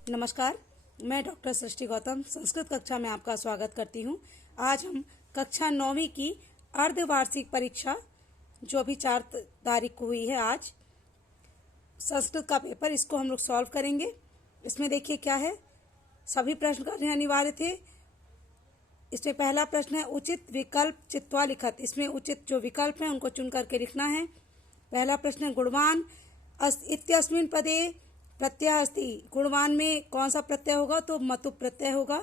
नमस्कार, मैं डॉक्टर सृष्टि गौतम संस्कृत कक्षा में आपका स्वागत करती हूँ। आज हम कक्षा 9वीं की अर्धवार्षिक परीक्षा जो अभी 4 तारीख को हुई है, आज संस्कृत का पेपर, इसको हम लोग सॉल्व करेंगे। इसमें देखिए क्या है, सभी प्रश्न करने अनिवार्य थे। इसमें पहला प्रश्न है उचित विकल्प चित्वा लिखत। इसमें उचित जो विकल्प हैं उनको चुन करके लिखना है। पहला प्रश्न है गुणवान इत्यस्मिन् पदे प्रत्यय अस्ति। गुणवान में कौन सा प्रत्यय होगा? तो मतु प्रत्यय होगा।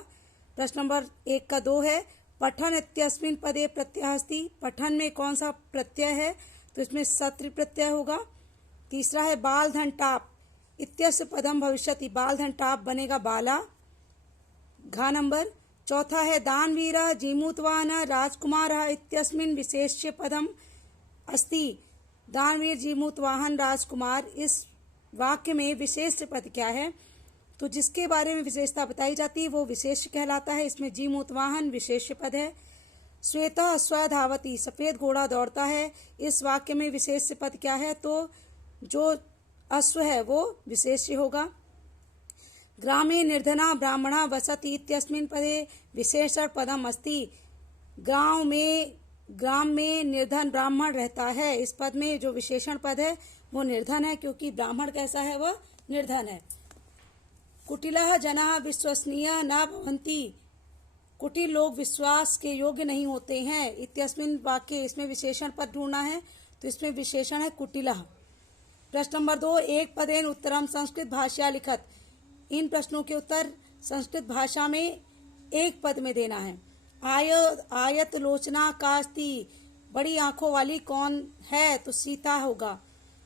प्रश्न नंबर 1 का 2 है पठन इत्यस्मिन् पदे प्रत्यय अस्ति। पठन में कौन सा प्रत्यय है? तो इसमें सत्र प्रत्यय होगा। तीसरा है बाल धन टाप इत्यस्य पदम भविष्यति। बाल धन टाप बनेगा बाला, घा नंबर। चौथा है दानवीर जीमूतवान राजकुमार इत्यस्मिन् विशेष्य पदम अस्ति। दानवीर जीमूतवाहन राजकुमार, इस वाक्य में विशेष पद क्या है? तो जिसके बारे में विशेषता बताई जाती है वो विशेष कहलाता है। इसमें जीमूतवाहन विशेष पद है। श्वेता अश्व धावती, सफेद घोड़ा दौड़ता है। इस वाक्य में विशेष पद क्या है? तो जो अश्व है वो विशेष होगा। ग्रामे निर्धना ब्राह्मणा वसति इत्यस्मिन् पदे विशेषण पदम अस्ति। ग्राम में निर्धन ब्राह्मण रहता है। इस पद में जो विशेषण पद है वो निर्धन है, क्योंकि ब्राह्मण कैसा है? वह निर्धन है। कुटिलः जनाः विश्वसनीय न भवन्ति। कुटिल लोग विश्वास के योग्य नहीं होते हैं। इत्यस्मिन् वाक्य, इसमें विशेषण पद ढूंढना है, तो इसमें विशेषण है कुटिलः। प्रश्न नंबर 2 एक पदेन उत्तरम संस्कृत भाषा लिखत। इन प्रश्नों के उत्तर संस्कृत भाषा में एक पद में देना है। आयत लोचना कास्ति, बड़ी आंखों वाली कौन है? तो सीता होगा।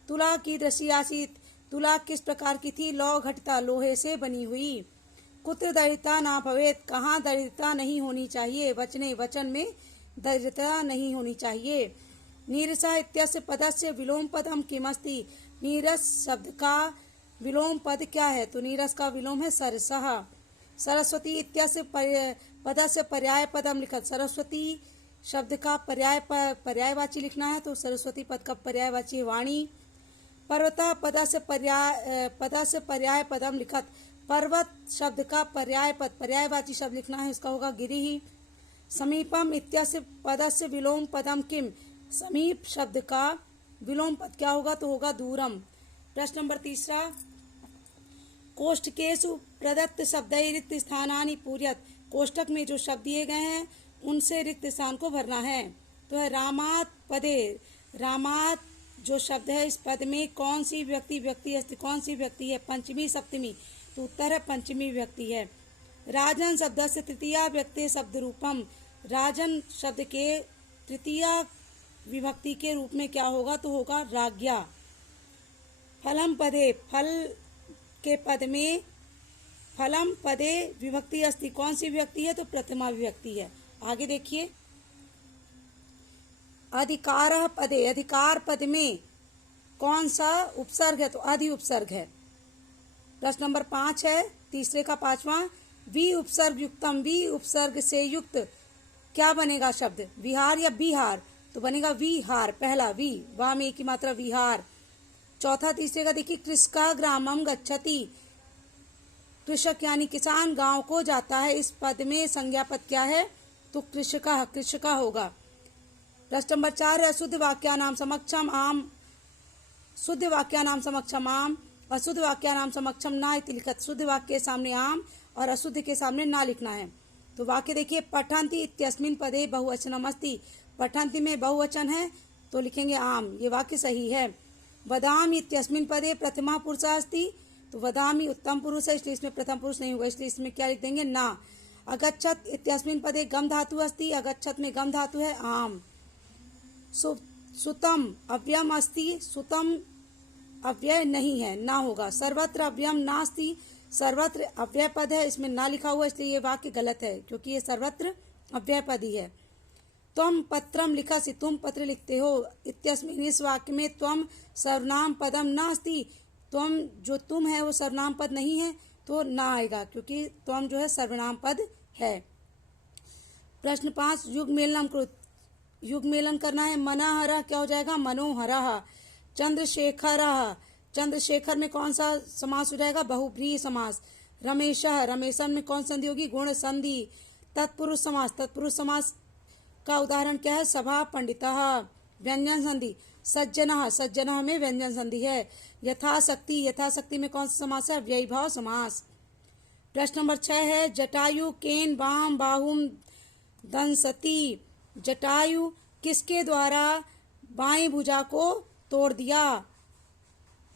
तुला की दृष्टि आसित, तुला किस प्रकार की थी? लौ घटिता, लोहे से बनी हुई। कुत्र दरिद्रता ना भवेत, कहाँ दरिद्रता नहीं होनी चाहिए? वचने, वचन में दरिद्रता नहीं होनी चाहिए। नीरसा इत्यस्य पदस्य विलोम पदम किमस्ति। नीरस शब्द का विलोम पद क्या है? तो नीरस का विलोम है सरसः। सरस्वती इत्यस्य पदस्य पर्याय पदम लिखत। सरस्वती शब्द का पर्यायवाची लिखना है, तो सरस्वती पद का पर्यायवाची है वाणी। पर्वतः पदस्य पर्याय पदम लिखत। पर्वत शब्द का पर्यायवाची शब्द लिखना है, इसका होगा गिरिः। समीपम इत्यस्य पदस्य विलोम पदम किम। समीप शब्द का विलोम पद क्या होगा? तो होगा दूरम। प्रश्न नंबर 3 कोष्ठकेषु प्रदत्त शब्दैः रिक्त स्थानानि पूरयत। कोष्ठक में जो शब्द दिए गए हैं उनसे रिक्त स्थान को भरना है। तो है रामात पदे। रामात जो शब्द है, इस पद में कौन सी व्यक्ति कौन सी व्यक्ति है? पंचमी सप्तमी, तो उत्तर है पंचमी व्यक्ति है। राजन शब्द से तृतीया व्यक्ति शब्द रूपम। राजन शब्द के तृतीया विभक्ति के रूप में क्या होगा? तो होगा राज्ञा। फलम पदे, फल के पद में फलम पदे विभक्ति अस्ति। कौन सी विभक्ति है? तो प्रथमा विभक्ति है। आगे देखिए अधिकारः पदे, अधिकार पद में कौन सा उपसर्ग है? तो अधि उपसर्ग है। प्रश्न नंबर 5 है, तीसरे का 5वां वी उपसर्ग युक्तम। वी उपसर्ग से युक्त क्या बनेगा शब्द? विहार या बिहार? तो बनेगा विहार, पहला वी, वा में की मात्रा विहार। चौथा तीसरे का देखिए कृषका ग्रामम गच्छति। कृषक यानी किसान गांव को जाता है। इस पद में संज्ञा पद क्या है? तो कृषका होगा। प्रश्न नंबर 4 है शुद्ध वाक्यानाम समक्षम आम। शुद्ध वाक्यानाम समक्षम आम, अशुद्ध वाक्यानाम समक्षम ना इति लिखत। शुद्ध वाक्य के सामने आम और अशुद्ध के सामने ना लिखना है। तो वाक्य देखिए पठन्ति इत्यस्मिन् पदे बहुवचनम अस्ति। पठन्ति में बहुवचन है तो लिखेंगे आम, ये वाक्य सही है। वदामि इत्यस्मिन् पदे प्रथमा पुरुषः अस्ति। तो वदामि उत्तम पुरुष है, इसलिए इसमें प्रथम पुरुष नहीं होगा, इसलिए इसमें क्या लिख देंगे? ना। अगच्छत इत्यस्मिन् पदे गम धातु अस्ति। अगच्छत में गम धातु है, आम। सुतम अव्ययम अस्ति। सुतम अव्यय नहीं है, ना होगा। सर्वत्र अव्ययम नास्ति। सर्वत्र अव्यय पद है, इसमें ना लिखा हुआ, इसलिए ये वाक्य गलत है, क्योंकि ये सर्वत्र अव्यय पद ही है। त्वम पत्रम लिखसि, तुम पत्र लिखते हो। इत्यस्मिन्, इस वाक्य में त्वम सर्वनाम पदम नास्ति। त्वम जो तुम है वो सर्वनाम पद नहीं है, तो ना आएगा, क्योंकि त्वम जो है सर्वनाम पद है। प्रश्न 5 युग्मेलनम कृत। युग्मेलन करना है। मनहरः क्या हो जाएगा? मनोहरः। चंद्रशेखरः, चंद्रशेखर में कौन सा समास हो जाएगा? बहुव्रीहि समास। रमेशः, रमेशम में कौन संधि होगी? गुण संधि। तत्पुरुष समास, तत्पुरुष समास का उदाहरण क्या है? सभा, पंडितः। व्यंजन संधि, सज्जनः, सज्जनः में व्यंजन संधि है। यथाशक्ति, यथाशक्ति में कौन सा समास है? व्ययभाव समास। प्रश्न नंबर 6 है जटायु केन वाम बाहुम दंसती। जटायु किसके द्वारा बाएं भुजा को तोड़ दिया,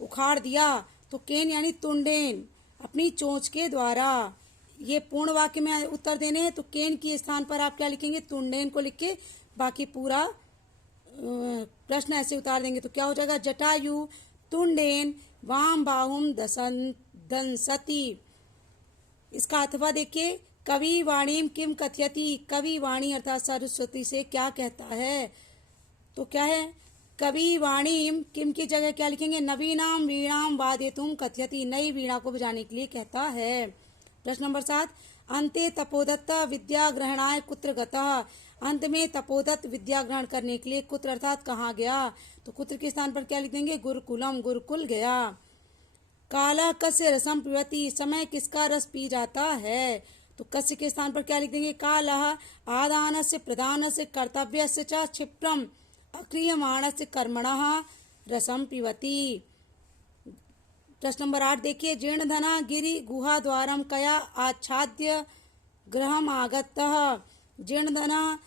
उखाड़ दिया? तो केन यानी तुंडेन, अपनी चोंच के द्वारा। ये पूर्ण वाक्य में उत्तर देने हैं, तो केन के स्थान पर आप क्या लिखेंगे? तुंडेन को लिख के बाकी पूरा प्रश्न ऐसे उतार देंगे। तो क्या हो जाएगा? जटायु तुंडेन वाम बाहुम दंसती। इसका अथवा देखिए, कवि वाणीम किम कथयति। कवि वाणी अर्थात सरस्वती से क्या कहता है? तो क्या है? कवि वाणीम किम की जगह क्या लिखेंगे? नवीनाम वीणाम वादयितुम कथयति। नई वीणा को बजाने के लिए कहता है। प्रश्न नंबर 7 अंते तपोदत्त विद्या ग्रहणाय कुत्र गतः। अंत में तपोदत्त विद्या ग्रहण करने के लिए कुत्र अर्थात कहाँ गया? तो कुत्र के स्थान पर क्या लिख देंगे? गुरुकुलम, गुरुकुल गया। काला कस्य रसम पिबति। समय किसका रस पी जाता है? तो कस्य के स्थान पर क्या लिख देंगे? कालः आदानस्य प्रदानस्य कर्तव्यस्य च क्षिप्रम अक्रियमाणस्य कर्मणः रसम पिबति। प्रश्न नंबर 8 देखिए, जीर्णधना गिरि गुहा द्वारम कया आच्छाद्य गृहम आगतः। जीर्णधना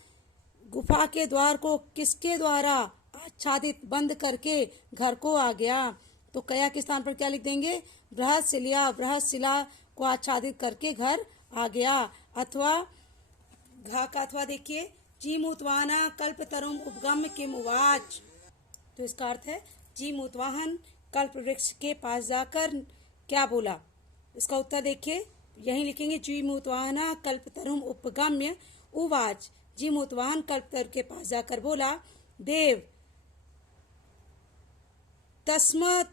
गुफा के द्वार को किसके द्वारा आच्छादित बंद करके घर को आ गया? तो कया के स्थान पर क्या लिख देंगे? बृहस्शिला, बृहस्शिला को आच्छादित करके घर आ गया। अथवा घा का अथवा देखिए, जीमूतवाना कल्पतरुम उपगम्य किम उवाच। तो इसका अर्थ है जीमूतवाहन कल्प वृक्ष के पास जाकर क्या बोला? इसका उत्तर देखिए, यही लिखेंगे जीमूतवाहना कल्पतरुम उपगम्य उवाच। जीमूतवाहन कल्पतरु के पास जाकर बोला, देव तस्मत्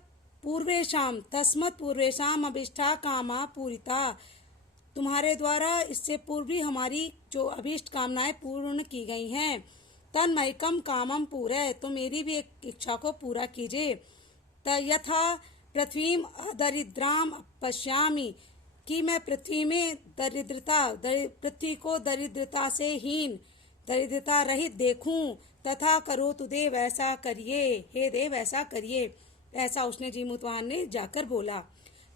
पूर्वेशाम अभिष्टा कामा पूरिता। तुम्हारे द्वारा इससे पूर्व भी हमारी जो अभीष्ट कामनाएं पूर्ण की गई हैं। तन्मयकम कामम पूरे, तो मेरी भी एक इच्छा को पूरा कीजिए। यथा पृथ्वीम दरिद्राम पश्यामि, कि मैं पृथ्वी में पृथ्वी को दरिद्रता से हीन, दरिद्रता रहित देखूं। तथा करो तु देव, ऐसा करिए, हे देव ऐसा करिए। ऐसा उसने जीमूतवाहन ने जाकर बोला।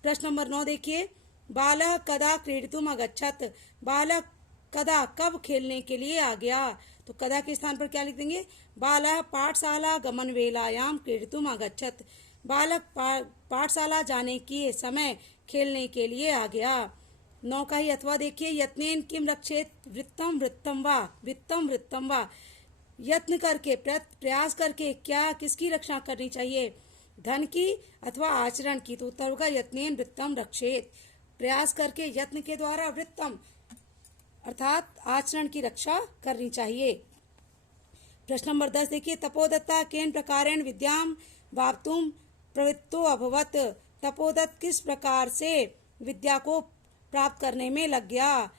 प्रश्न नंबर 9 देखिए, बालः कदा क्रीडितुम अगच्छत। बालक कदा कब खेलने के लिए आ गया? तो कदा के स्थान पर क्या लिख देंगे? बालः पाठशाला गमन वेलायाम क्रीडितुम अगच्छत। बालक पाठशाला जाने के समय खेलने के लिए आ गया। 9 का ही अथवा देखिए, यत्नेन किम रक्षेत वृत्तम वृत्तम वा, वित्तम वृत्तम वा। यत्न करके, प्रयास करके क्या किसकी रक्षा करनी चाहिए? धन की अथवा आचरण की? तो उत्तर होगा यत्नेन वृत्तम रक्षेत। प्रयास करके, यत्न के द्वारा वृत्तम अर्थात आचरण की रक्षा करनी चाहिए। प्रश्न नंबर 10 देखिए, तपोदत्ता केन प्रकारेण विद्याम वाप्तुम प्रवृत्तो अभवत। तपोदत्त किस प्रकार से विद्या को प्राप्त करने में लग गया?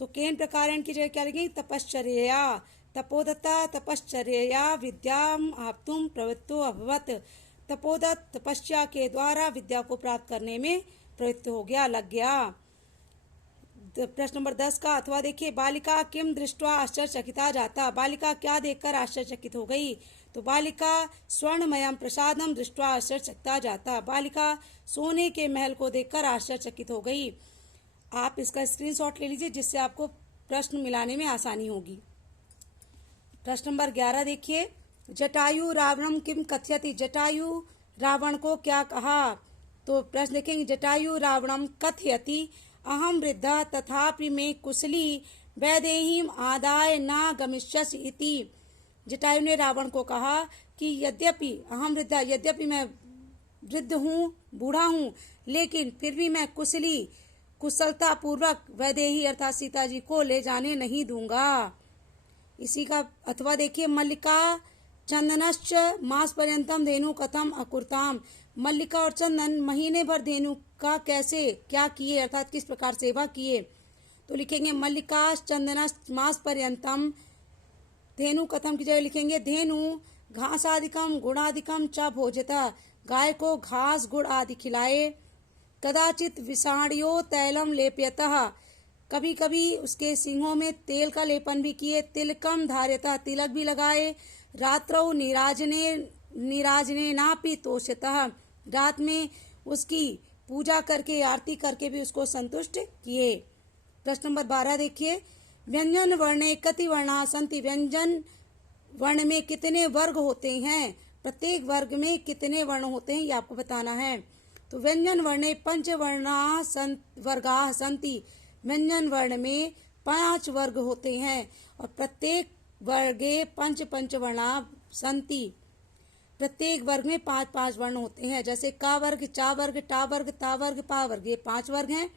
तो केन प्रकारेण की जगह क्या लगेगी? तपश्चर्या। तपोदत्ता तपश्चर्या विद्याम आप्तुम प्रवृत्तो अभवत। तपोदत्त तपस्या के द्वारा विद्या को प्राप्त करने में प्रवृत्त हो गया, लग गया। प्रश्न नंबर 10 का अथवा देखिए, बालिका किम दृष्ट्वा आश्चर्यचकिता जाता। बालिका क्या देखकर आश्चर्यचकित हो गई? तो बालिका स्वर्णमयम प्रसादम दृष्ट्वा आश्चर्यचकिता जाता। बालिका सोने के महल को देखकर आश्चर्यचकित हो गई। आप इसका स्क्रीनशॉट ले लीजिए, जिससे आपको प्रश्न मिलाने में आसानी होगी। प्रश्न नंबर 11 देखिए, जटायु रावणम किम कथयति। जटायु रावण को क्या कहा? तो प्रश्न देखेंगे, जटायु रावणम कथयति अहम वृद्धा तथापि में कुशली वैदेहीम आदाय न गमिष्यसि इति। जटायु ने रावण को कहा कि यद्यपि अहम वृद्धा, यद्यपि मैं वृद्ध हूँ, बूढ़ा हूँ, लेकिन फिर भी मैं कुशलता पूर्वक वैदेही अर्थात सीता जी को ले जाने नहीं दूंगा। इसी का अथवा देखिए, मल्लिका चंदनश्च मास पर्यंतम धेनु कथम अकुरताम। मल्लिका और चंदन महीने भर धेनु का कैसे क्या किए अर्थात किस प्रकार सेवा किए? तो लिखेंगे मल्लिका चंदनश्च मास पर्यंतम, धेनु कथम की जगह लिखेंगे धेनु घासादिकम गुणादिकम च भोजता। गाय को घास गुड़ आदि खिलाए। कदाचित विषाण्यो तैलम लेप्यतः, कभी कभी उसके सींगों में तेल का लेपन भी किए। तिलकम धार्यतः, तिलक भी लगाए। रात्रौ नीराजने नापि तोषतः, रात में उसकी पूजा करके आरती करके भी उसको संतुष्ट किए। प्रश्न नंबर 12 देखिए, व्यंजन वर्णे कति वर्णा सन्ति, व्यंजन वर्ण में कितने वर्ग होते हैं, प्रत्येक वर्ग में कितने वर्ण होते हैं ये आपको बताना है। तो व्यंजन वर्णे पंचवर्णा वर्गा सन्ति, व्यंजन वर्ण में 5 वर्ग होते हैं और प्रत्येक वर्गे पंचवर्णा सन्ति, प्रत्येक वर्ग में 5 वर्ण होते हैं। जैसे का वर्ग, चा वर्ग, टा वर्ग, ता वर्ग, पा वर्ग, ये 5 वर्ग हैं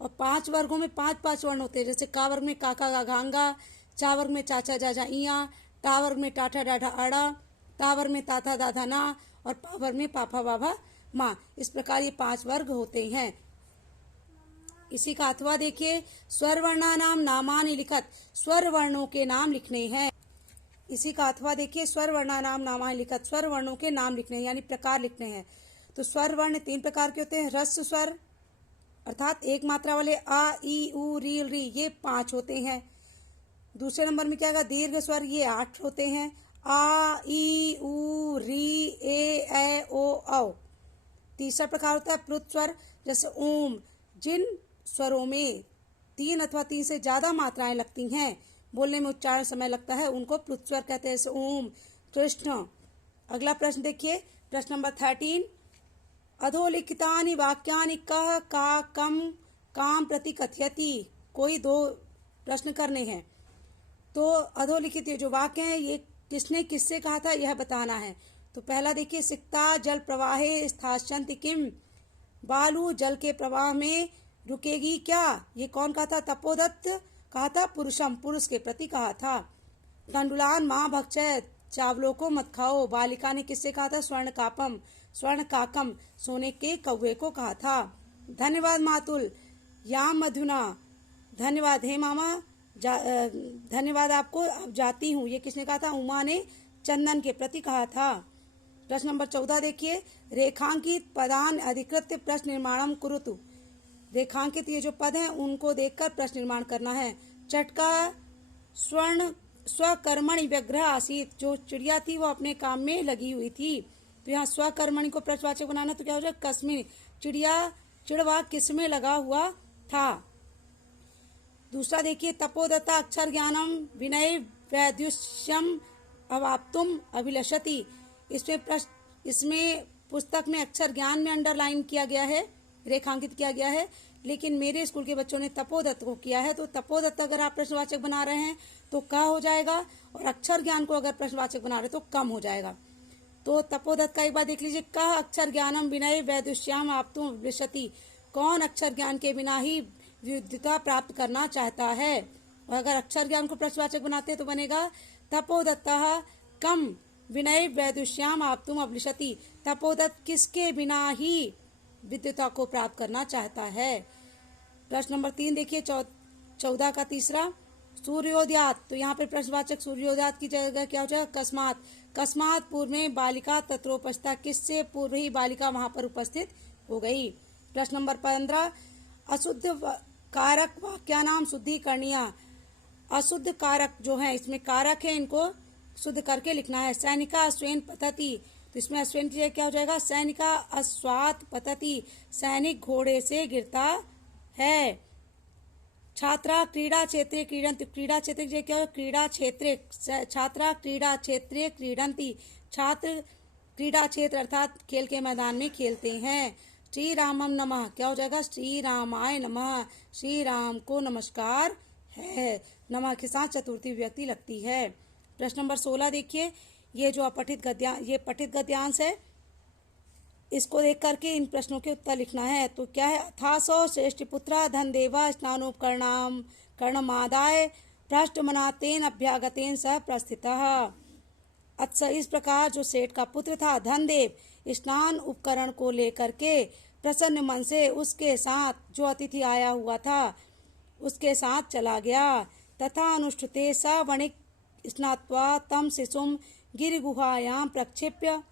और 5 वर्गों में 5 वर्ण होते हैं। जैसे का वर्ग में काका गा घांगा, चा वर्ग में चाचा जाजा इया, टा वर्ग में टाठा डाढ़ा अड़ा, ता वर्ग में ताथा दाधा ना और पा वर्ग में पापा बाबा माँ। इस प्रकार ये 5 वर्ग होते हैं। इसी का अथवा देखिए, स्वर वर्णानाम नामानि लिखत, स्वर वर्णों के नाम लिखने हैं। इसी का अथवा देखिए, स्वर वर्णानाम नामानि लिखत, स्वर वर्णों के नाम लिखने हैं यानी प्रकार लिखने हैं। तो स्वर वर्ण 3 प्रकार के होते हैं। ह्रस्व स्वर अर्थात एक मात्रा वाले आ ई उ री री, ये 5 होते हैं। दूसरे नंबर में क्या आएगा, दीर्घ स्वर, ये 8 होते हैं। आ ई उ री ए ओ औ। तीसरा प्रकार होता है प्लुत स्वर, जैसे ओम, जिन स्वरों में 3 अथवा 3 से ज्यादा मात्राएं लगती हैं, बोलने में उच्चारण समय लगता है, उनको प्लुत स्वर कहते हैं, जैसे ओम, कृष्ण। अगला प्रश्न देखिए, प्रश्न नंबर 13, अधोलिखितानि वाक्यानि कः का कम काम प्रति कथयति। कोई 2 प्रश्न करने हैं। तो अधोलिखित ये जो वाक्य है ये किसने किससे कहा था यह बताना है। तो पहला देखिए, सिक्ता जल प्रवाहे स्थास्यन्ति किम, बालू जल के प्रवाह में रुकेगी क्या, ये कौन कहा था, तपोदत्त कहा था, पुरुषम पुरुष के प्रति कहा था। तंडुलान माँ भक्षय, चावलों को मत खाओ, बालिका ने किससे कहा था, स्वर्ण काकम सोने के कौवे को कहा था। धन्यवाद मातुल, याम मधुना, धन्यवाद हे मामा, धन्यवाद आपको, अब जाती हूँ, ये किसने कहा था, उमा ने चंदन के प्रति कहा था। प्रश्न नंबर 14 देखिए, रेखांकित पदान अधिकृत प्रश्न निर्माणम कुरुतु, रेखांकित ये जो पद हैं उनको देखकर प्रश्न निर्माण करना है। चटका स्वर्ण स्वकर्मणि व्यग्रह आसीत, जो चिड़िया थी वो अपने काम में लगी हुई थी। तो यहाँ स्वकर्मणि को प्रश्नवाचक बनाना, तो क्या हो जाएगा, कस्मिन, चिड़वा किसमें लगा हुआ था। दूसरा देखिए, तपोदत्ता अक्षर ज्ञानम विनय वैद्युष्यम अवाप्तुम अभिलषति, इसमें पुस्तक में अक्षर ज्ञान में अंडरलाइन किया गया है, रेखांकित किया गया है, लेकिन मेरे स्कूल के बच्चों ने तपोदत्त को किया है। तो तपोदत्त अगर आप प्रश्नवाचक बना रहे हैं तो का हो जाएगा, और अक्षर ज्ञान को अगर प्रश्नवाचक बना रहे हैं तो कम हो जाएगा। तो तपोदत्त का एक बार देख लीजिए, का अक्षर ज्ञानम विनय वैदुष्याम आपतुम विशति, कौन अक्षर ज्ञान के बिना ही विद्युता प्राप्त करना चाहता है। और अगर अक्षर ज्ञान को प्रश्नवाचक बनाते हैं तो बनेगा तपोदत्तः कम विनय वैदुष्याम आपतुम अभिलषति, तपोदत्त किसके बिना ही विद्युता को प्राप्त करना चाहता है। प्रश्न नंबर 3 देखिए, 14 का तीसरा, सूर्योदयात, तो यहाँ पे प्रश्नवाचक सूर्योदयात की जगह क्या हो जाएगा, कस्मात, कस्मात पूर्व में बालिका तत्रोपस्था, किससे पूर्व ही बालिका वहां पर उपस्थित हो गई। प्रश्न नंबर 15, अशुद्ध कारक वाक्यानाम शुद्धि करनिया, अशुद्ध कारक जो है, इसमें कारक है, इनको शुद्ध करके लिखना है। सैनिका अश्वेन पतति, तो इसमें अश्वेन की जगह क्या हो जाएगा, सैनिका अश्वात पतति, सैनिक घोड़े से गिरता है। छात्रा क्रीड़ा क्षेत्रे क्रीडन्ति, क्रीड़ा क्षेत्र की जगह क्या हो, क्रीड़ा क्षेत्रे, छात्रा क्रीड़ा क्षेत्रे क्रीडन्ति, छात्र क्रीड़ा क्षेत्र अर्थात खेल के मैदान में खेलते हैं। श्री रामम नमः, क्या हो जाएगा, श्री रामाय नमः, श्री राम को नमस्कार है। नमः के साथ चतुर्थी विभक्ति लगती है। प्रश्न नंबर 16 देखिए, ये जो अपठित ये पठित गद्यांश है, इसको देख करके इन प्रश्नों के उत्तर लिखना है। तो क्या है, अथासो श्रेष्ठ पुत्र धन देवा स्नानोपकरणाम कर्णमादाय भ्रष्टमनातेन अभ्यागतेन सह प्रस्थितः। अच्छा, इस प्रकार जो सेठ का पुत्र था धनदेव स्नान उपकरण को लेकर के प्रसन्न मन से उसके साथ, जो अतिथि आया हुआ था उसके साथ चला गया। तथा अनुष्ठिते स वणिक स्नात्वा तम शिशुम गिरिगुहायां प्रक्षिप्य,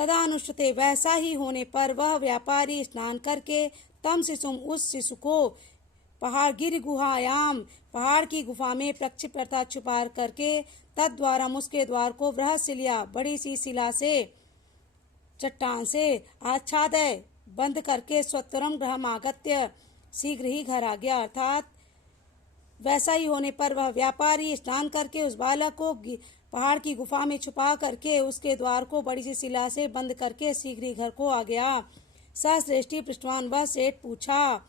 तदानुष्ठते, वैसा ही होने पर वह व्यापारी स्नान करके तम शिशुम, उस शिशु को पहाड़ गिर गुहायाम, पहाड़ की गुफा में प्रक्षिप्त अर्थात छुपा करके तद द्वारा उसके द्वार को बृहत शिला, बड़ी सी शिला से, चट्टान से आच्छादय बंद करके स्वतरम गृहम आगत्य, शीघ्र ही घर आ गया। अर्थात वैसा ही होने पर वह व्यापारी स्नान करके उस बालक को पहाड़ की गुफा में छुपा करके उसके द्वार को बड़ी सी शिला से बंद करके शीघ्र ही घर को आ गया। सश्रेष्ठी पृष्ठवान, वह सेठ पूछा,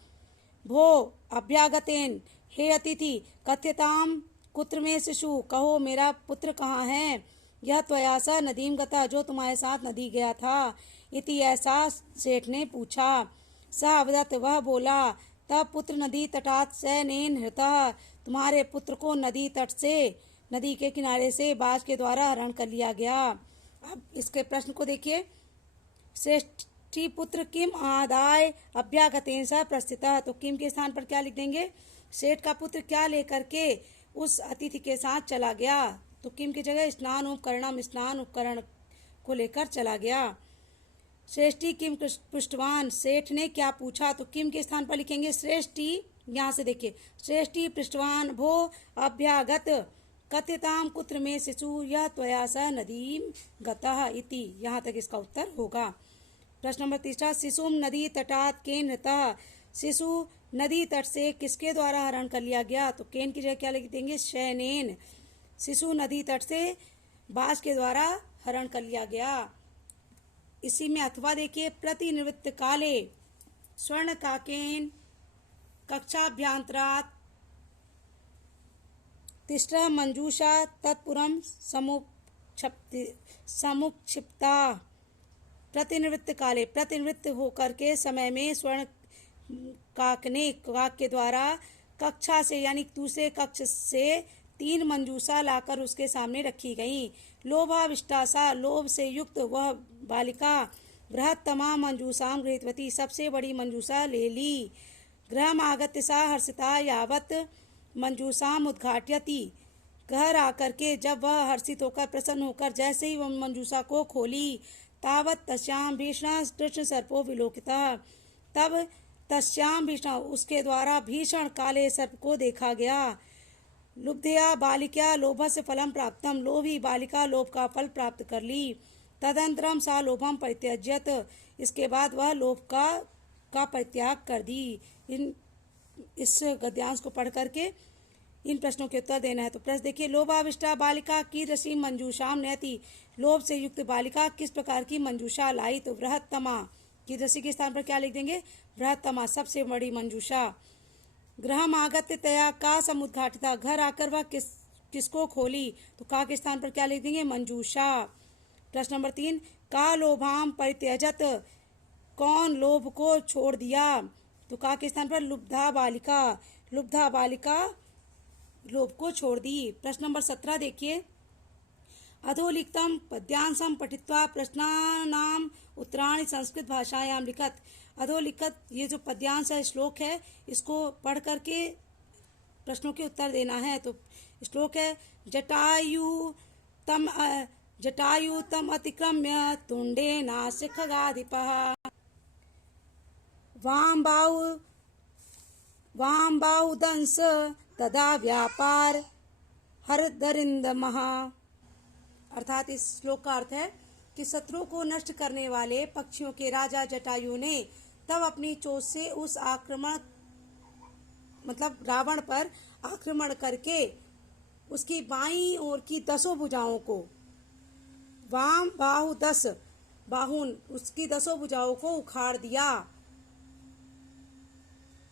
भो अभ्यागतेन, हे अतिथि, कथ्यताम कुत्र में शिशु, कहो मेरा पुत्र कहाँ है। यह त्वया स नदीम गता, जो तुम्हारे साथ नदी गया था। इति, ऐसा सेठ ने पूछा। स अवदत्, वह बोला, तब पुत्र नदी तटात् सैनेन हृतः, तुम्हारे पुत्र को नदी तट से, नदी के किनारे से बाज के द्वारा हरण कर लिया गया। अब इसके प्रश्न को देखिए। श्रेष्ठी पुत्र किम आदाय अभ्यागतेन स प्रस्थितः, तो किम के स्थान पर क्या लिख देंगे, सेठ का पुत्र क्या लेकर के उस अतिथि के साथ चला गया। तो किम की जगह स्नान उपकरणम, स्नान उपकरण को लेकर चला गया। श्रेष्ठी किम पृष्ठवान, सेठ ने क्या पूछा, तो किम के स्थान पर लिखेंगे श्रेष्ठी। यहाँ से देखिए, श्रेष्ठी पृष्ठवान भो अभ्यागत कथ्यताम कुत्र में शिशु, यह त्वया स नदीम गतः इति, यहाँ तक इसका उत्तर होगा। प्रश्न नंबर 3, शिशुम नदी तटात केन हृतः, शिशु नदी तट से किसके द्वारा हरण कर लिया गया। तो केन की जगह क्या लिख देंगे, शैनेन, शिशु नदी तट से बाज के द्वारा हरण कर लिया गया। इसी में अथवा देखिए, प्रतिनिवृत्त काले स्वर्ण काकेन कक्षाभ्यांतरात तिष्ठ मंजूषा तत्पुरम समुक्षिप्ता। प्रतिनिवृत्त काले, प्रतिनिवृत्त होकर के समय में स्वर्ण काक ने, काक के द्वारा कक्षा से यानी दूसरे कक्ष से 3 मंजूषा लाकर उसके सामने रखी गई। लोभाविष्टासा, लोभ से युक्त वह बालिका बृहत्तमा मंजूषाम गृहीतवती, सबसे बड़ी मंजूषा ले ली। गृहम आगत्य सा हर्षिता यावत मंजूषाम उद्घाटयति, घर आकर के जब वह हर्षित होकर प्रसन्न होकर जैसे ही वह मंजूषा को खोली, तावत तस्याम भीषण कृष्ण सर्पो विलोकिता, तब तस्याम भीषण, उसके द्वारा भीषण काले सर्प को देखा गया। लुब्धया बालिका लोभस्य फलम प्राप्तम, लोभी बालिका लोभ का फल प्राप्त कर ली। तदंतरम सा लोभम परित्यज्यत, इसके बाद वह लोभ का परित्याग कर दी। इस गद्यांश को पढ़ करके इन प्रश्नों के उत्तर देना है। तो प्रश्न देखिए, लोभाविष्टा बालिका की रसी मंजूषाम नयति, लोभ से युक्त बालिका किस प्रकार की मंजूषा लाई। तो बृहत्तमा की रसी के स्थान पर क्या लिख देंगे, बृहत्तमा, सबसे बड़ी मंजूषा। गृहम आगत्य तया का समुद्घाटिता, घर आकर वह किसको खोली। तो का के स्थान पर क्या लिख देंगे, मंजूषा। प्रश्न नंबर 3, का लोभाम परित्यजत, कौन लोभ को छोड़ दिया। तो का के स्थान पर लुब्धा बालिका, लुब्धा बालिका लोभ को छोड़ दी। प्रश्न नंबर 17 देखिए, अधोलिखितम पद्यांशम पठित्वा प्रश्नानाम उत्तराणि संस्कृत भाषायाम लिखत। अधोलिखित ये जो पद्यांश है, श्लोक है, इसको पढ़ करके प्रश्नों के उत्तर देना है। तो श्लोक है, जटायु तम अतिक्रम्य तुंडे नास्य खगाधिपः, वाम बाहु दंस तदा व्यापार हरदरिंदमः। अर्थात इस श्लोक का अर्थ है कि शत्रु को नष्ट करने वाले पक्षियों के राजा जटायु ने तब अपनी चोंच से उस आक्रमण मतलब रावण पर आक्रमण करके उसकी बाईं ओर की 10 भुजाओं को, वाम बाहु 10 बाहुन, उसकी 10 भुजाओं को उखाड़ दिया।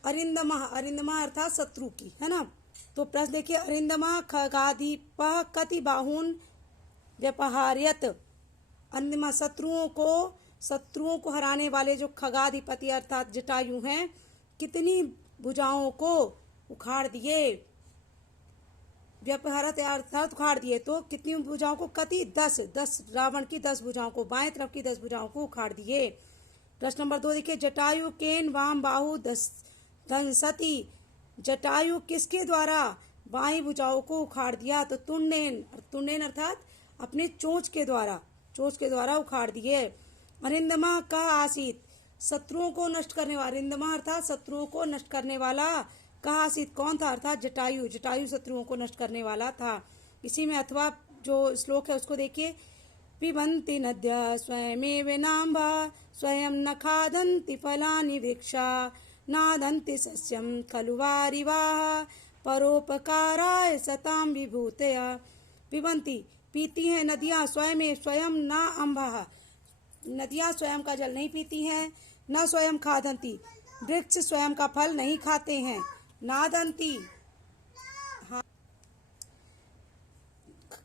अरिंदमा, अरिंदमा अर्थात शत्रु की, है ना। तो प्रश्न देखिए, अरिंदमा खगाधिपः कति बाहुन व्यपहार्यत। अरिंदमा शत्रुओं को हराने वाले जो खगाधिपति अर्थात जटायु हैं, कितनी भुजाओं को उखाड़ दिए। व्यपहारत अर्थात उखाड़ दिए, तो कितनी भुजाओं को, कति 10 रावण की 10 भुजाओं को, बाएं तरफ की 10 भुजाओं को उखाड़ दिए। प्रश्न नंबर 2 देखिए, जटायु केन वाम बाहु दंसति, जटायु किसके द्वारा बाईं भुजाओं को उखाड़ दिया। तो तुंडेन अर्थात अपने चोंच के द्वारा उखाड़ दिए। अरिंदमा कहा आसीत, शत्रुओं को नष्ट करने वाला, अरिंदमा अर्थात शत्रुओं को नष्ट करने वाला, कहा आसीत कौन था, अर्थात जटायु, जटायु शत्रुओं को नष्ट करने वाला था। इसी में अथवा जो श्लोक है उसको देखिए, पिबन्ति नद्यः स्वयमेव नाम्भः स्वयं न खादन्ति फलानि वृक्षा नादन्ति सस्यं खलु वारिवाः परोपकाराय सतां विभूतयः। पिबन्ति पीती हैं नदियाँ, स्वयं न अम्भः, नदियाँ स्वयं का जल नहीं पीती हैं, न स्वयं खादन्ति, वृक्ष स्वयं का फल नहीं खाते हैं, नादन्ति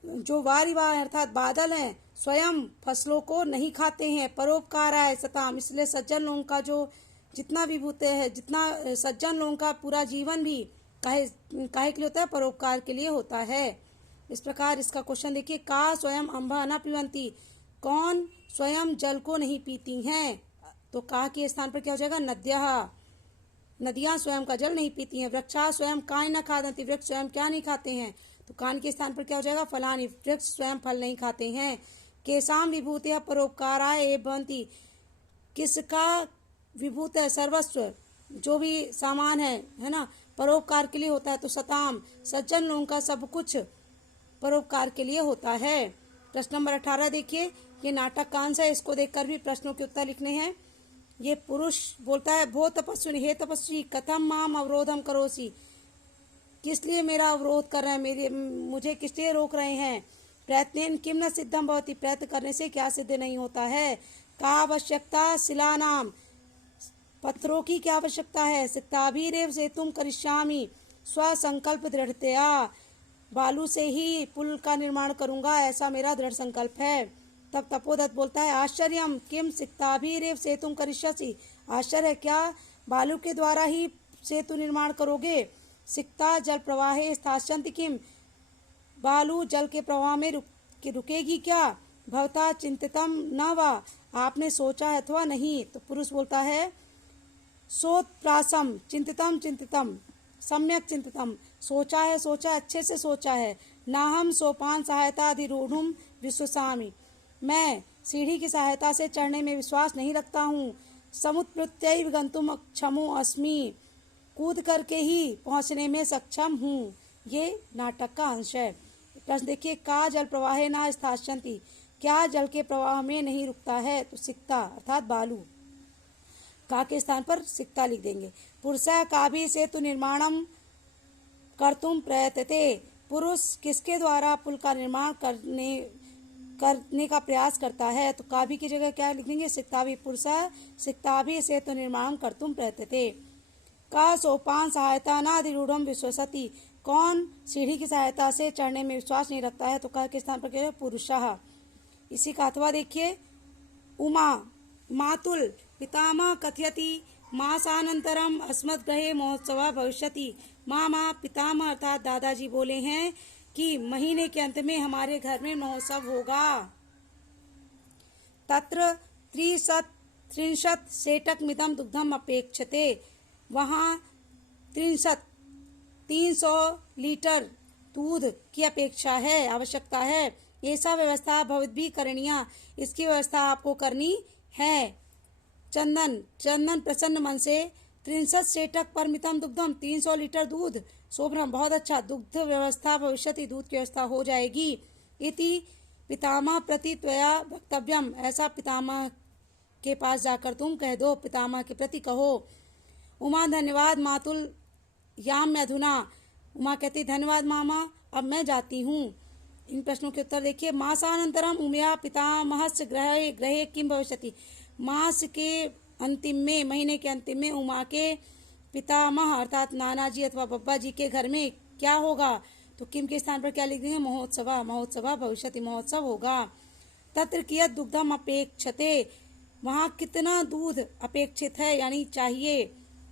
जो वारिवाह अर्थात बादल हैं स्वयं फसलों को नहीं खाते हैं, परोपकाराय सताम, इसलिए सज्जन लोगों का जो जितना विभूते है, जितना सज्जन लोगों का पूरा जीवन भी काहे के लिए होता है, परोपकार के लिए होता है। इस प्रकार इसका क्वेश्चन देखिए, का स्वयं अम्भा न पिबन्ति, कौन स्वयं जल को नहीं पीती हैं, तो का के स्थान पर क्या हो जाएगा, नद्यः, नदियां स्वयं का जल नहीं पीती हैं। वृक्षा स्वयं काय न खादन्ति, वृक्ष स्वयं क्या नहीं खाते हैं, तो कान के स्थान पर क्या हो जाएगा, फलानि, वृक्ष स्वयं फल नहीं खाते हैं। केसाम विभूतिः परोपकाराय एव भवन्ति, किसका विभूत है, सर्वस्व जो भी सामान है ना, परोपकार के लिए होता है, तो सताम सज्जन लोगों का सब कुछ परोपकार के लिए होता है। प्रश्न नंबर 18 देखिए, ये नाटक का अंश है, इसको देखकर भी प्रश्नों के उत्तर लिखने हैं। ये पुरुष बोलता है, भो तपस्विनी, हे तपस्वी, कथम माम अवरोधम करोसी, किस लिए मेरा अवरोध कर रहे हैं, मुझे किस लिए रोक रहे हैं। प्रयत्नेन किम न सिद्धम भवति, प्रयत्न करने से क्या सिद्ध नहीं होता है। का आवश्यकता शिलानाम, पत्थरों की क्या आवश्यकता है। सिक्ताभिरेव सेतुम करिष्यामि स्वसंकल्प दृढ़तया, बालू से ही पुल का निर्माण करूंगा, ऐसा मेरा दृढ़ संकल्प है। तब तपोदत्त बोलता है, आश्चर्यम किम सिक्ताभिरेव सेतुम करिष्यसि, आश्चर्य क्या बालू के द्वारा ही सेतु निर्माण करोगे। सिक्ता जल प्रवाहे स्थास्यन्ति किम, बालू जल के प्रवाह में रुकेगी क्या। भवता चिंतितम न वा, आपने सोचा है अथवा नहीं। तो पुरुष बोलता है, सोत्प्रासम चिंतितम चिंतितम सम्यक चिंतितम, सोचा है, सोचा अच्छे से सोचा है। नाहम सोपान सहायता अधिरूढ़ुम विश्वसामि, मैं सीढ़ी की सहायता से चढ़ने में विश्वास नहीं रखता हूँ। समुत्प्रुत्यैव गंतुम क्षमो अस्मि, कूद करके ही पहुँचने में सक्षम हूँ। ये नाटक का अंश है। प्रश्न देखिए, का जल प्रवाहे न स्थास्यन्ति, क्या जल के प्रवाह में नहीं रुकता है, तो सिक्ता अर्थात बालू, का के स्थान पर सिक्ता लिख देंगे। पुरुषः काभि सेतु निर्माणम कर्तुम प्रयतते, पुरुष किसके द्वारा पुल का निर्माण करने का प्रयास करता है, तो काभि की जगह क्या लिख देंगे, सिक्ताभि, पुरुषः सिक्ताभि सेतु निर्माण कर्तुम प्रयतते। का सोपान सहायता नाधिरूढ़म विश्वसति, कौन सीढ़ी की सहायता से चढ़ने में विश्वास नहीं रखता है, तो का के स्थान पर क्या है, पुरुषः। इसी का अथवा देखिए, उमा मातुल पितामह कथयति मासानंतरम अस्मद्गृहे महोत्सव भविष्यति, मामा पितामह अर्थात दादाजी बोले हैं कि महीने के अंत में हमारे घर में महोत्सव होगा। तत्र 30 सेटक मिदम दुग्धम अपेक्षते, वहाँ 300 लीटर दूध की अपेक्षा है, आवश्यकता है। ऐसा व्यवस्था भवद्भिः करणीया, इसकी व्यवस्था आपको करनी है। चंदन प्रसन्न मन से 30 सेटक परमितम दुग्धम, 300 लीटर दूध, शोभ्रम बहुत अच्छा, दुग्ध व्यवस्था भविष्यति, दूध की व्यवस्था हो जाएगी। इति पितामह प्रति त्वया वक्तव्यम, ऐसा पितामह के पास जाकर तुम कह दो, पितामह के प्रति कहो। उमा धन्यवाद मातुल याम्य अधुना, उमा कहती धन्यवाद मामा, अब मैं जाती हूँ। इन प्रश्नों के उत्तर देखिए। मासानंतरम उमया पितामहस्य ग्रहे किम भविष्यति, मास के अंतिम में, महीने के अंतिम में उमा के पितामह अर्थात नाना जी अथवा बब्बा जी के घर में क्या होगा, तो किम के स्थान पर क्या लिख देंगे, महोत्सव, महोत्सव भविष्यति, महोत्सव होगा। तत्र कियत दुग्धम अपेक्षते, वहाँ कितना दूध अपेक्षित है यानी चाहिए,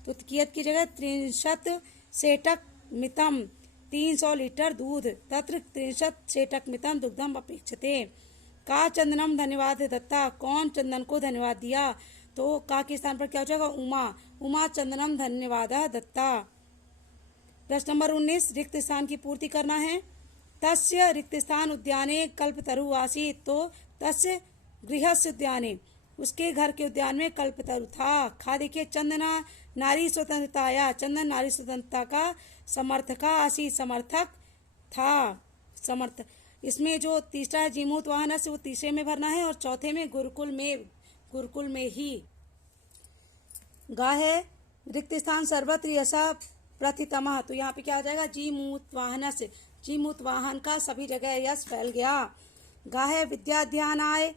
तो कियत की जगह 30 सेटक मितम, 300 लीटर दूध। तत्र 30 सेटक मितम दुग्धम अपेक्षते। का चंदनम धन्यवाद दत्ता, कौन चंदन को धन्यवाद दिया, तो का के स्थान पर क्या हो जाएगा, उमा चंदनम धन्यवाद दत्ता। प्रश्न नंबर 19, रिक्त स्थान की पूर्ति करना है। तस्य रिक्त स्थान उद्याने कल्पतरु आसीत्, तो तस्य गृहस्य उद्याने, उसके घर के उद्यान में कल्पतरु था। खा देखिए, चंदना नारी स्वतंत्रताया, चंदन नारी स्वतंत्रता का समर्थका आसी, समर्थक था, समर्थ। इसमें जो तीसरा है जीमूत वाहन से वो तीसरे में भरना है, और चौथे में गुरुकुल में ही। गा है रिक्त स्थान सर्वत्र यशा प्रथितमः, तो यहाँ पे क्या आ जाएगा, जीमूत वाहन से, जीमूत वाहन का सभी जगह यश फैल गया। गा है विद्याध्यानाय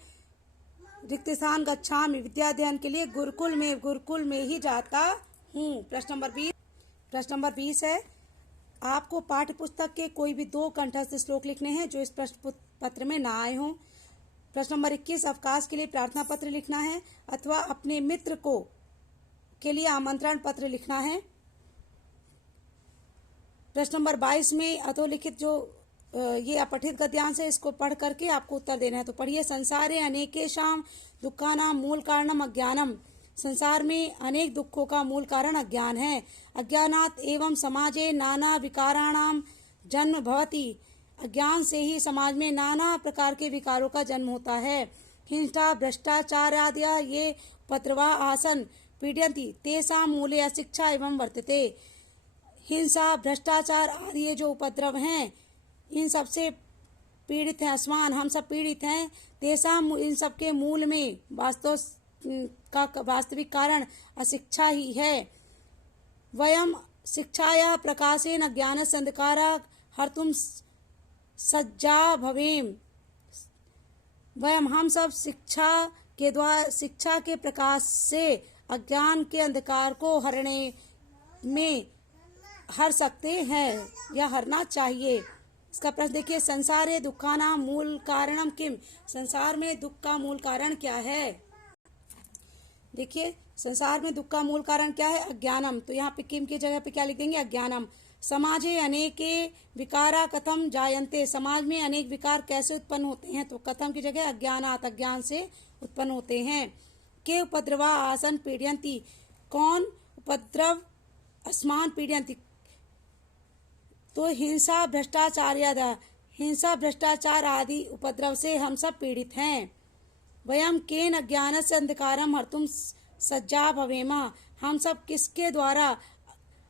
रिक्त स्थान गच्छामि, विद्याध्ययन के लिए गुरुकुल में ही जाता हूँ। प्रश्न नंबर 20 है, आपको पाठ्य पुस्तक के कोई भी 2 कंठस्थ श्लोक लिखने हैं जो इस प्रश्न पत्र में ना आए हों। प्रश्न नंबर 21, अवकाश के लिए प्रार्थना पत्र लिखना है अथवा अपने मित्र के लिए आमंत्रण पत्र लिखना है। प्रश्न नंबर 22 में अधोलिखित जो ये अपठित गद्यांश है, इसको पढ़ करके आपको उत्तर देना है। तो पढ़िए, संसारे अनेकेषां दुःखानां मूल कारणम अज्ञानम, संसार में अनेक दुखों का मूल कारण अज्ञान है। अज्ञानात् एवं समाजे नाना विकाराणाम जन्म भवति, अज्ञान से ही समाज में नाना प्रकार के विकारों का जन्म होता है। हिंसा भ्रष्टाचार आदि ये उपद्रवा आसन पीड्यन्ति, तेषां मूले अशिक्षा एवं वर्तते। हिंसा भ्रष्टाचार आदि ये जो उपद्रव हैं, इन सबसे पीड़ित हैं असमान, हम सब पीड़ित हैं। तेषां, इन सब के मूल में वास्तविक कारण अशिक्षा ही है। वयम शिक्षायाः प्रकाशेन अज्ञानस्य अंधकाराः हर्तुं सज्जा भवेम, वयम हम सब शिक्षा के प्रकाश से अज्ञान के अंधकार को हर सकते हैं या हरना चाहिए। इसका प्रश्न देखिए, संसारे दुःखानां मूल कारणम किम, संसार में दुख का मूल कारण क्या है। देखिए, संसार में दुख का मूल कारण क्या है, अज्ञानम। तो यहाँ पे किम की जगह पे क्या लिख देंगे, अज्ञानम। समाजे अनेके विकारा कथम जायन्ते, समाज में अनेक विकार कैसे उत्पन्न होते हैं, तो कथम की जगह अज्ञानात्, अज्ञान से उत्पन्न होते हैं। के उपद्रवा आसन पीड्यन्ति, कौन उपद्रव असमान पीड्यन्ति, तो हिंसा भ्रष्टाचार आदि उपद्रव से हम सब पीड़ित हैं। वयम केन अज्ञानस्य अंधकारम हर्तुं सज्जा भवेम, हम सब किसके द्वारा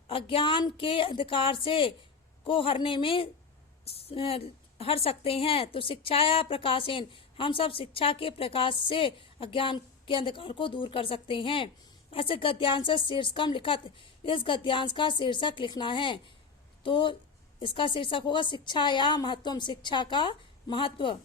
अज्ञान के अंधकार से को हर सकते हैं, तो शिक्षाया प्रकाशेन, हम सब शिक्षा के प्रकाश से अज्ञान के अंधकार को दूर कर सकते हैं। ऐसे गद्यांश शीर्षकम लिखत, इस गद्यांश का शीर्षक लिखना है। तो इसका शीर्षक होगा शिक्षा या महत्वम, शिक्षा का महत्व।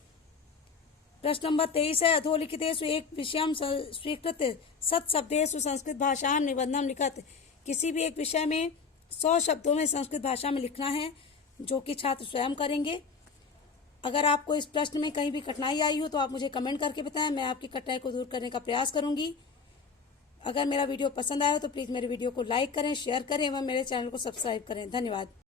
प्रश्न नंबर 23 है, अधोलिखितेषु एक विषयम स्वीकृत सत्शब्देषु संस्कृत भाषा निबंधम लिखत, किसी भी एक विषय में 100 शब्दों में संस्कृत भाषा में लिखना है, जो कि छात्र स्वयं करेंगे। अगर आपको इस प्रश्न में कहीं भी कठिनाई आई हो तो आप मुझे कमेंट करके बताएं, मैं आपकी कठिनाई को दूर करने का प्रयास करूंगी। अगर मेरा वीडियो पसंद आया हो तो प्लीज़ मेरे वीडियो को लाइक करें, शेयर करें एवं मेरे चैनल को सब्सक्राइब करें। धन्यवाद।